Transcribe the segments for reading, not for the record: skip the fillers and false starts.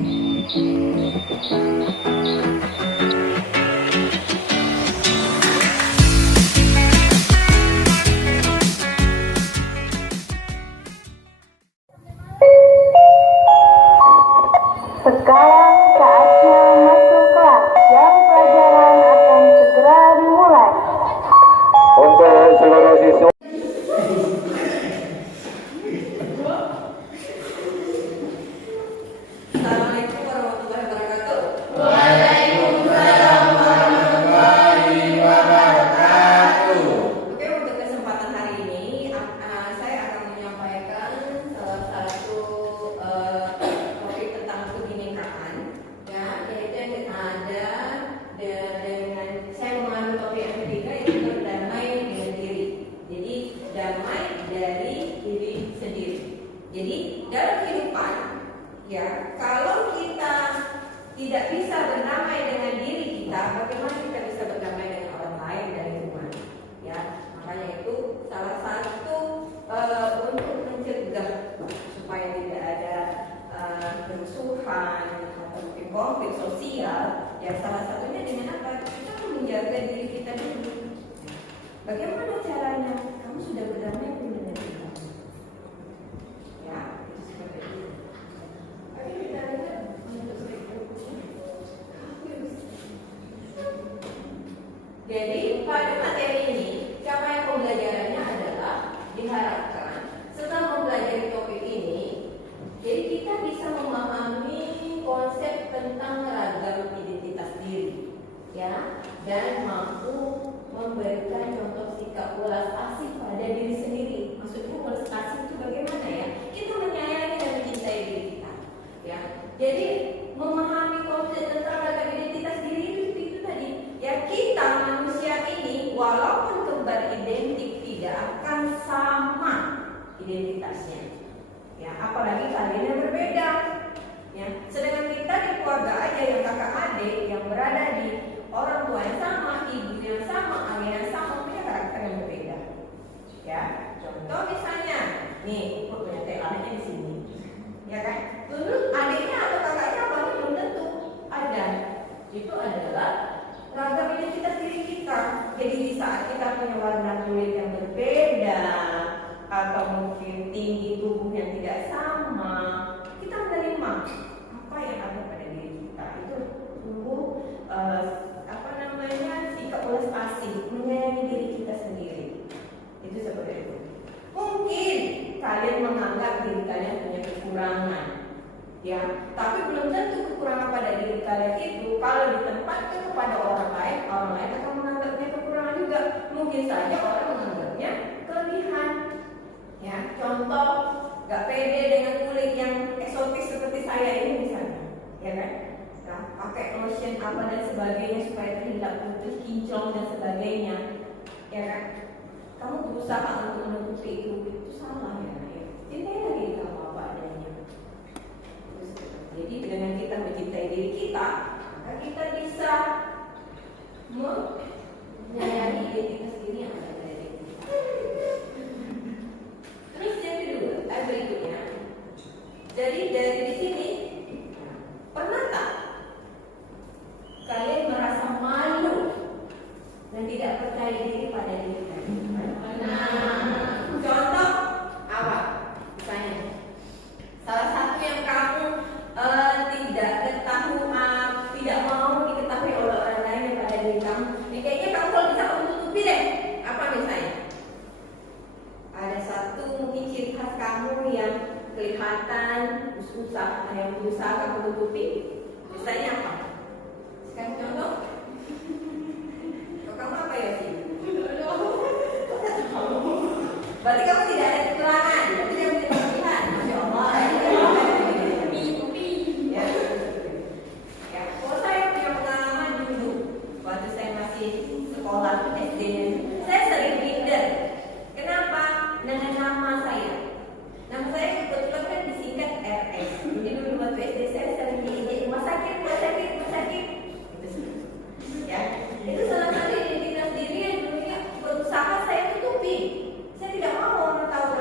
Sekarang saatnya masuk kelas. Jam pelajaran akan segera dimulai. Untuk seluruh siswa. Assalamualaikum warahmatullahi wabarakatuh. Waalaikumsalam warahmatullahi wabarakatuh. Oke, untuk kesempatan hari ini saya akan menyampaikan salah satu topik tentang kebinekaan, ya, yaitu yang ada dengan saya mengambil topik yang ketiga, yaitu berdamai dengan diri. Jadi damai dari diri sendiri. Jadi dalam kehidupan, ya, kalau kita tidak bisa berdamai dengan diri kita, bagaimana kita bisa berdamai dengan orang lain dan lingkungan? Ya, makanya itu salah satu untuk mencegah supaya tidak ada kerusuhan atau mungkin konflik sosial. Ya, salah satunya dengan apa? Kita menjaga diri kita dulu. Bagaimana caranya? Kamu sudah berdamai belum dengan diri kamu? Ya, itu seperti itu. Oke, kita lihat untuk berikutnya. Jadi pada materi ini, capaian pembelajarannya adalah diharapkan setelah mempelajari topik ini, jadi kita bisa memahami konsep tentang ragam identitas diri, ya, dan mampu memberikan contoh sikap welas asih pada diri sendiri. Maksudnya welas asih itu bagaimana, ya? Kita menyayangi dan mencintai diri kita. Ya, jadi memahami konsep tentang ragam identitas diri itu tadi. Ya, kita manusia ini walaupun kembar identik tidak akan sama identitasnya. Ya, apalagi kalian yang berbeda. Ya, sedangkan kita di keluarga aja yang kakak adik yang berada di orang tua yang sama, ibu yang sama, ayah yang sama, punya karakter yang berbeda. Ya, contoh misalnya, nih, punya anaknya di sini. Ya kan? Dulu adiknya atau kakaknya paling belum tentu ada. Itu adalah ragam identitas diri kita. Jadi di saat kita punya warna kulit yang berbeda atau mungkin tinggi tubuh yang tidak sama, kita menerima apa yang ada pada diri kita. Itu sungguh sikap welas asih, menyayangi diri kita sendiri. Itu seperti itu. Mungkin kalian menganggap diri kalian punya kekurangan, ya, tapi belum tentu kekurangan pada diri kalian itu kalau ditempatkan kepada orang lain akan menganggapnya kekurangan juga. Mungkin saja orang menganggapnya kelebihan. Ya, contoh, gak pede dengan kulit yang eksotis seperti saya ini misalnya, ya kan? Nah, pakai lotion apa dan sebagainya supaya terlihat putih, kinclong dan sebagainya, ya kan? Kamu berusaha untuk menutupi itu salah, ya. Cintailah diri kamu apa adanya. Jadi dengan kita mencintai diri kita, maka kita bisa menyayangi identitas diri yang ada pada diri kita. Terus yang kedua, berikutnya. Jadi dari di sini, pernah tak kalian merasa malu dan tidak percaya diri pada diri kalian? Contoh apa? Misalnya, salah satu yang kamu tidak mau diketahui oleh orang lain daripada diri kamu. Kayaknya kamu kalau bisa kamu tutupi deh. Apa misalnya? Ada satu mungkin ciri khas kamu yang kelihatan yang berusaha kamu tutupi. Misalnya apa? Sekarang contoh. Kamu apa ya sih? Berarti kamu tidak ada kekurangan, tapi dia punya kelebihan. Masya Allah. Ya. Ya, kalau saya punya pengalaman dulu, waktu saya masih sekolah SD, saya sering minder. Kenapa? Dengan nama saya. Nama saya kebetulan kan disingkat RS. Jadi dulu waktu SD saya sering diinjek rumah sakit. Ya, itu salah satu identitas diri yang dulunya berusaha saya tutupi. Saya tidak mau orang tahu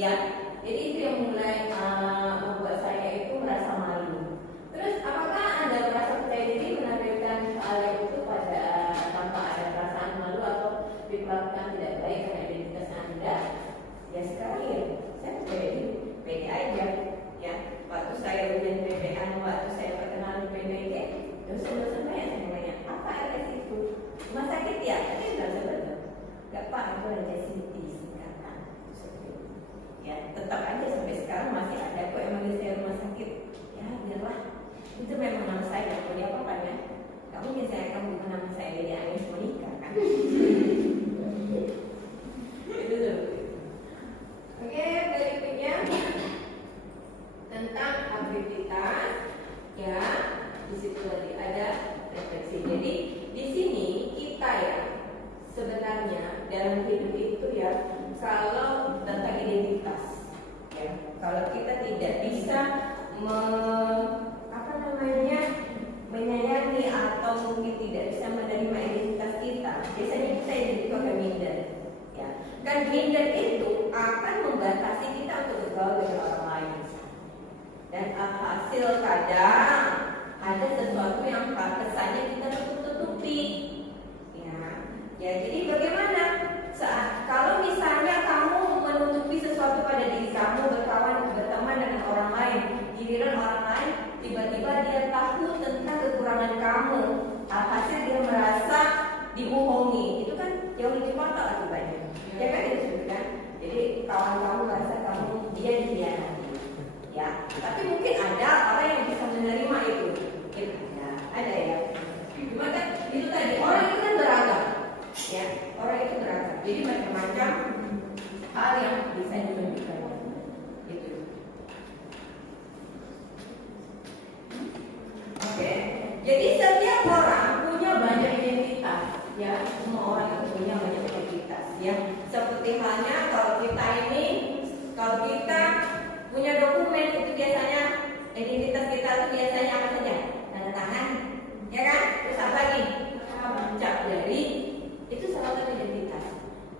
Ya, jadi itu yang mulai membuat saya itu merasa malu. Terus apakah Anda merasa percaya diri menampilkan hal yang itu pada tanpa ada perasaan malu atau diperlakukan tidak baik karena identitas Anda? Ya sekarang ya, saya percaya diri, pede aja. Ya, waktu saya ujian PPN, waktu saya perkenalan PBG, dosen-dosen banyak yang nanya, apa RS itu? Rumah sakit ya? Tapi nggak sebenarnya. Nggak Pak, itu aja CT singkatan. Ya, tetap aja sampai sekarang masih ada kok yang manggil saya rumah sakit. Ya, biarlah. Itu memang nama saya, kalau dia apa ya? Gak mungkin saya akan bukan nama saya jadi Agnes Monica kan? Itu tuh. Oke, berikutnya tentang aktivitas. Ya, di situ tadi ada refleksi. Jadi di sini kita ya sebenarnya dalam hidup itu ya, kalau tentang identitas, ya, kalau kita tidak bisa menyayangi atau mungkin tidak bisa menerima identitas kita, biasanya kita itu akan minder. Ya, dan minder itu akan membatasi kita untuk bergaul dengan orang lain. Dan hasil kadang ada sesuatu yang kesannya kita tutup-tutupi. Ya, jadi bagaimana kalau misalnya kamu menutupi sesuatu pada diri kamu, berteman dengan orang lain, giliran orang lain tiba-tiba dia tahu tentang kekurangan kamu, alhasil dia merasa dibohongi, itu kan jauh lebih fatal akibatnya. Ya kan itu kan? Jadi kawan kamu merasa dia dikhianati. Ya, tapi mungkin ada orang yang bisa menerima itu. Ada ya. Cuma kan itu tadi orang itu kan beragam. Ya, orang itu beragam. Jadi macam-macam hal yang bisa ditunjukkan. Itu. Oke. Jadi setiap orang punya banyak identitas. Ya, semua orang itu punya banyak identitas. Ya, seperti halnya kalau kita punya dokumen itu biasanya identitas kita itu biasanya apa saja? Tanda tangan, ya kan? Terus apa lagi? Cap jari. Itu salah satu identitas.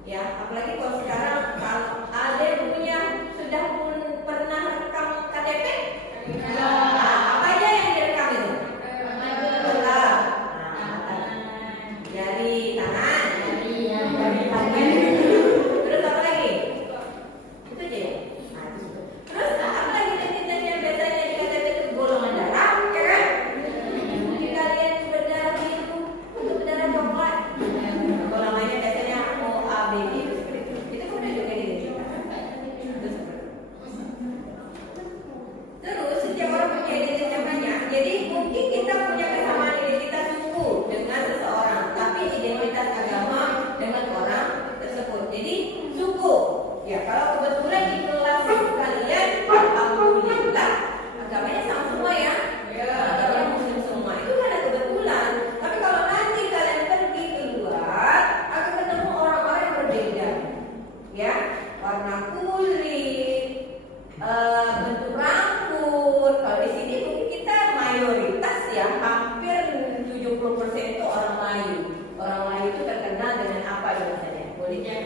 Ya, apalagi kalau sekarang kalau ada yang sudah pernah rekam KTP? Apa aja yang direkam itu? Jari tangan, jari tangan. Terus apa lagi? Itu aja. Terus apa lagi identitas yang biasanya di KTP itu golongan darah, ya kan? Mungkin kalian berdarah biru atau berdarah coklat. Golongannya biasanya O, A, B, D. Itu udah juga identitas. Terus setiap orang punya identitas yang banyak. Jadi mungkin kita punya kesamaan identitas suku dengan seseorang, tapi identitas agama dengan orang tersebut. Jadi suku. Ya, kalau kebetulan di kelas kalian, alhamdulillah agamanya sama semua ya. Agamanya muslim semua. Itu kan ada kebetulan. Tapi kalau nanti kalian pergi keluar, akan ketemu orang-orang yang berbeda. Ya, warna kulit, bentuk rambut. Kalau di sini mungkin kita mayoritas ya, hampir 70% itu orang Melayu. Orang Melayu itu terkenal dengan apa biasanya? Kulitnya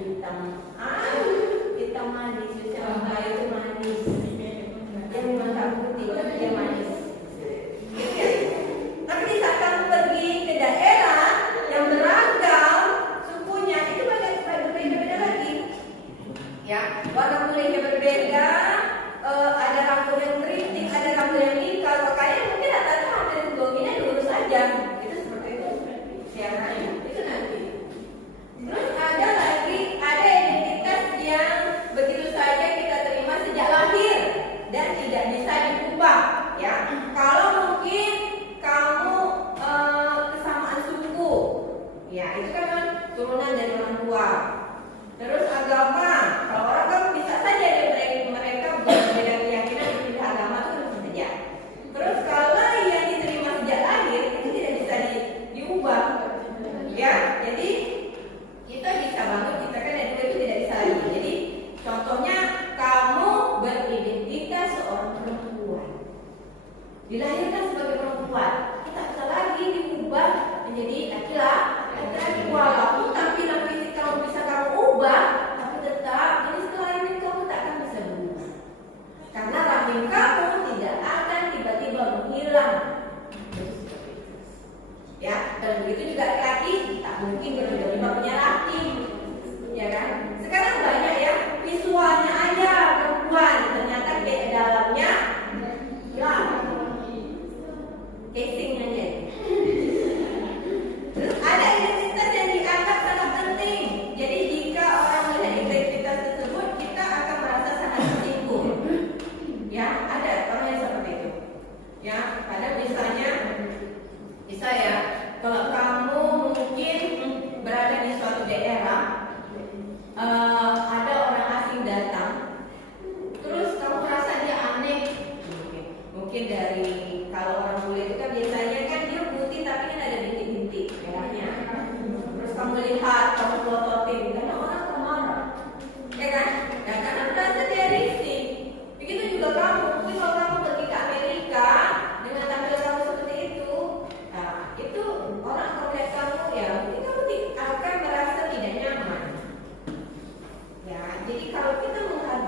hitam. Hitam manis. Biasanya orang Melayu itu manis. Dia memang tak putih, tapi dia manis. Tapi di saat kamu pergi ke daerah yang beragam sukunya, itu banyak berbeda-beda lagi. Ya, warna kulitnya berbeda, ada rambut yang keriting, ada rambut yang ikal. Makanya mungkin rata-rata hampir dominan lurus saja. Itu seperti itu. Ya, itu nanti. Terus ada identitas yang begitu saja kita terima sejak lahir dan tidak bisa diubah. Ya, kalau mungkin kamu kesamaan suku, ya itu kan turunan dari orang tua. Terus agama, kalau orang kan bisa saja mereka berbeda keyakinan, berbeda agama itu bisa saja. Terus kalau yang diterima sejak lahir itu tidak bisa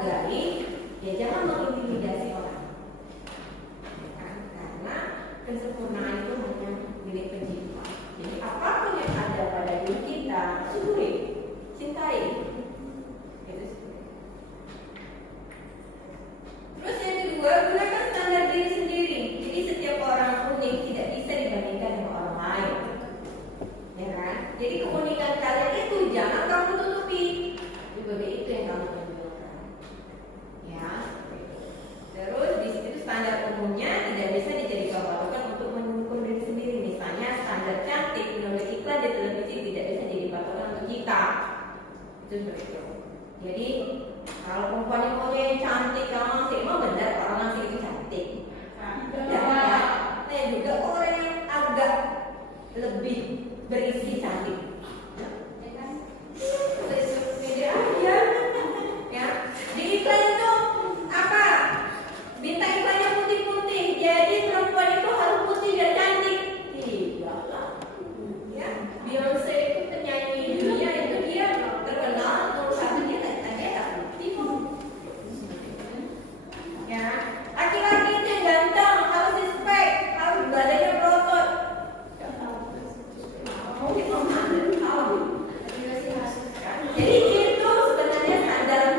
hargai, ya jangan mengintimidasi orang. Karena kesempurnaan itu hanya milik pencipta. Jadi apapun yang ada pada diri kita, syukuri, cintai. Itu syukuri. Terus yang kedua, gunakan standar diri sendiri. Jadi setiap orang unik, tidak bisa dibandingkan dengan orang lain. Ya kan? Jadi keunikan kalian itu jangan kamu tutupi. Sebagai itu yang kamu tunjukkan. Ya. Terus di situ standar umumnya tidak bisa dijadikan patokan untuk mengukur diri sendiri. Misalnya standar cantik menurut iklan di televisi tidak bisa jadi patokan untuk kita. Itu seperti itu. Jadi kalau perempuan yang mau yang cantik, kalau masih mau benar orang masih itu cantik. Ya. Saya juga orang yang agak lebih berisi cantik. Ya kan? Beda aja. Ya. Di iklan itu apa? Bintang iklannya putih-putih. Jadi perempuan itu harus putih dan cantik. Tidak lah. Ya. Beyonce itu penyanyi dunia itu dia terkenal nomor satu dia putih. Ya. Laki-laki itu yang ganteng harus respect, harus badannya berotot. Jadi itu sebenarnya standar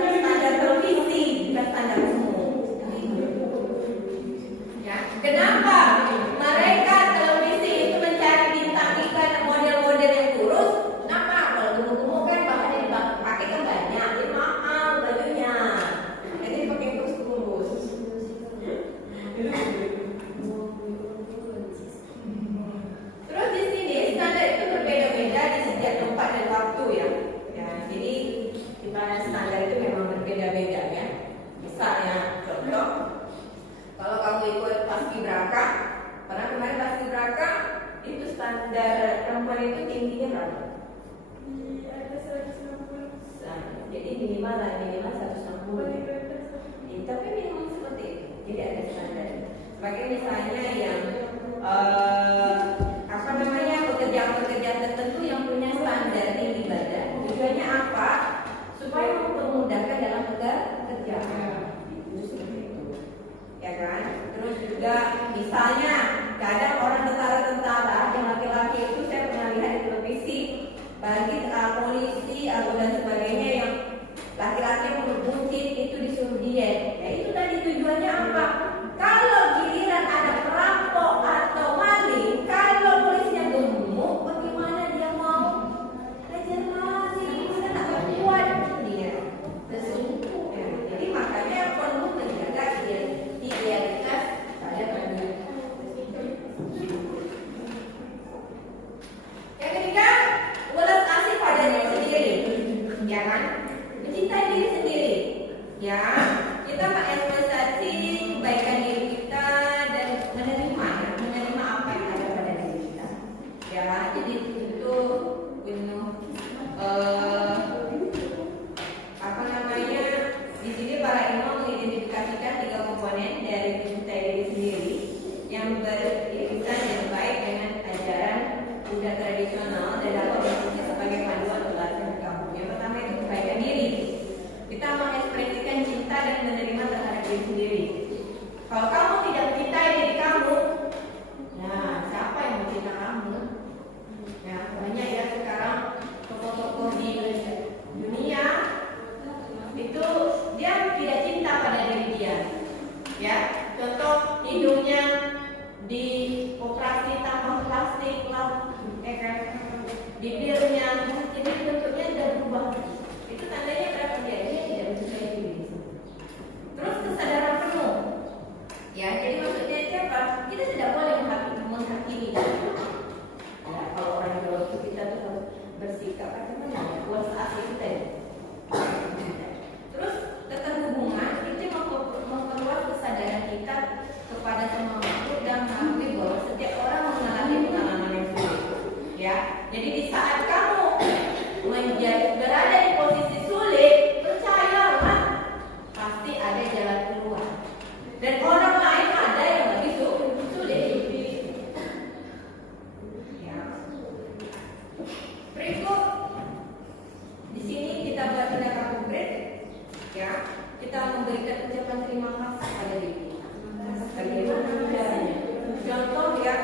televisi, bukan standar umum. Ya, kenapa mereka televisi itu mencari bintang iklan dan model-model yang kurus? Kenapa? Kalau gemuk-gemuk kan bahannya dipakai kan banyak, jadi mahal bajunya. Jadi pakai kurus-kurus. Terus di sini standar itu berbeda-beda di setiap tempat dan waktu ya. Ya, jadi di mana standar itu memang berbeda-beda ya. Misalnya contoh, kalau kamu ikut paskibraka, pernah kemarin paskibraka itu standar perempuan itu tingginya berapa? Ada 160. Jadi minimal 160. Tapi memang seperti itu. Jadi ada standar. Sebagai misalnya yang pekerjaan tertentu yang punya standar tinggi badan. Tujuannya apa? Supaya mempermudahkan dalam pekerjaan. Ya kan? Terus juga misalnya kadang orang tentara yang laki-laki itu saya pernah lihat di televisi bagi polisi atau dan sebagainya yang laki-laki yang buncit itu disuruh diet. Ya itu tadi tujuannya apa? Kalau giliran ada perampok atau maling, kalau polisinya gemuk, bagaimana dia mau kejar maling? Mana tak kuat dia. Jadi makanya perlu menjaga idealitas pada diri. Yang ketiga, ulas asih pada diri sendiri, ya kan? Mencintai diri sendiri, ya. Kita mengekspresiasi kebaikan diri kita dan menerima apa yang ada pada diri kita. Ya, jadi itu penuh di sini para imam mengidentifikasikan 3 komponen dari mencintai diri sendiri yang beririsan dan baik dengan ajaran Buddha tradisional dan dapat berfungsi sebagai panduan teladan kamu. Yang pertama itu kebaikan diri. Kita mengekspresikan cinta dan menerima terhadap diri sendiri. Kalau kamu tidak mencintai diri kamu, nah siapa yang mencinta kamu? Ya, banyak ya sekarang tokoh-tokoh di dunia itu dia tidak cinta pada diri dia. Ya, contoh hidungnya dioperasi tanpa plastik lah, kan? Bibirnya jadi bentuknya sudah berubah. Itu tandanya berapa dia tidak mencintai diri. Terus kesadaran penuh. Ya, jadi maksudnya siapa? Kita tidak boleh menghakimi. Ya, kalau orang Jawa itu kita tuh harus bersikap bagaimana ya? Puas asli kita ya. Terus keterhubungan itu memperluas kesadaran kita kepada semua makhluk dan mengakui bahwa setiap orang mengalami pengalaman yang sulit. Ya, jadi di saat kamu berada di posisi sulit, kita memberikan ucapan terima kasih pada diri kita? Bagaimana caranya? Contoh ya,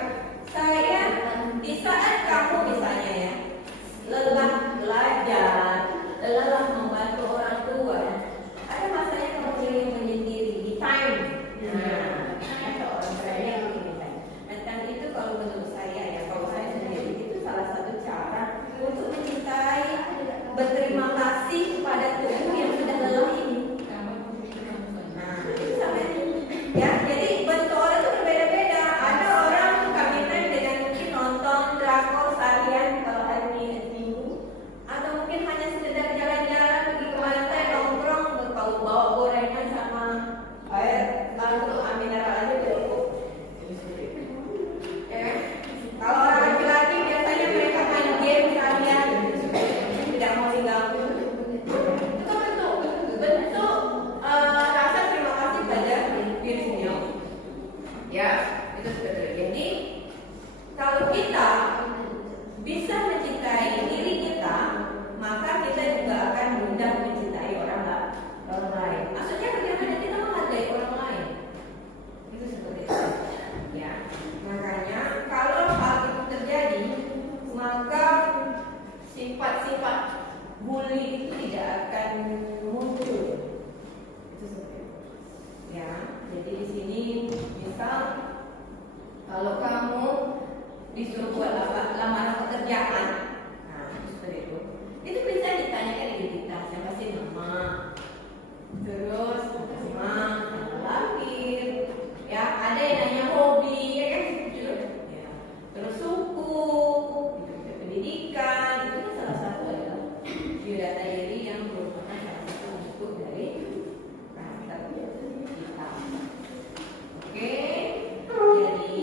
saya di saat kamu misalnya ya lelah belajar, lelah membantu orang tua, ada masanya kamu ingin menyendiri di time. Nah, ada orang saya yang ingin time. Dan itu kalau menurut saya ya, kalau saya sendiri itu salah satu cara untuk mencintai, berterima kasih kepada tubuh yang sudah lelah ini. Nah, itu sampai ya, jadi bentuk orang itu berbeda-beda. Ada orang kabinet dengan mungkin nonton drakor seharian kalau hari Minggu, atau mungkin hanya sekedar jalan-jalan pergi ke pantai nongkrong bawa gorengan sama air lalu mineral aja cukup. Ya. Kalau orang laki-laki biasanya mereka main game seharian, tidak mau diganggu. Itu bentuk rasa terima kasih pada diri sendiri. Ya, itu seperti itu. Jadi kalau kita bisa mencintai diri kita, maka kita juga akan mudah mencintai orang lain. Maksudnya bagaimana kita menghargai orang lain? Itu seperti itu. Ya, makanya kalau hal itu terjadi, maka sifat-sifat bully itu tidak akan muncul. Itu seperti itu. Ya, jadi di sini misal kalau kamu disuruh buat lamaran pekerjaan, nah seperti itu bisa ditanyakan identitas yang pasti nama, terus tanggal lahir, ya ada yang nanya hobi, ya kan ya. Terus suku, gitu, pendidikan, itu kan salah satu adalah biodata diri yang merupakan salah satu bentuk dari karakter kita. Oke, jadi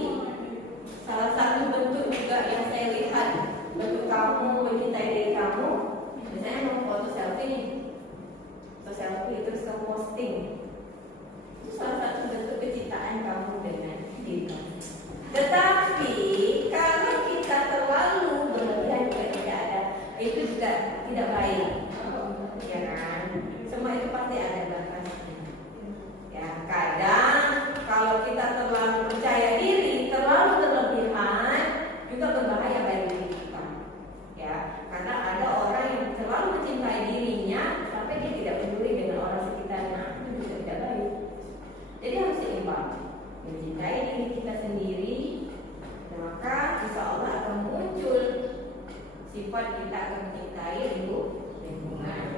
salah satu bentuk juga yang saya lihat bentuk kamu mencintai diri kamu, misalnya mau foto selfie nih, foto selfie terus kamu posting, itu salah satu bentuk kecintaan kamu dengan diri kamu. Tetapi kalau kita terlalu berlebihan juga tidak ada, itu juga tidak baik, ya kan? Semua itu pasti ada batasnya. Ya, kadang kalau kita terlalu percaya diri, terlalu berlebihan juga berbahaya bagi diri kita. Ya, karena ada orang yang terlalu mencintai dirinya sampai dia tidak peduli dengan orang sekitarnya, itu juga tidak baik. Jadi harus seimbang, mencintai diri kita sendiri, maka insya Allah akan muncul sifat kita akan mencintai lingkungan.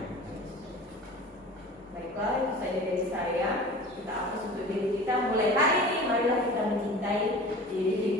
Baiklah, itu saja dari saya. Kita hapus untuk diri kita. Mulai hari ini marilah kita mencintai diri kita.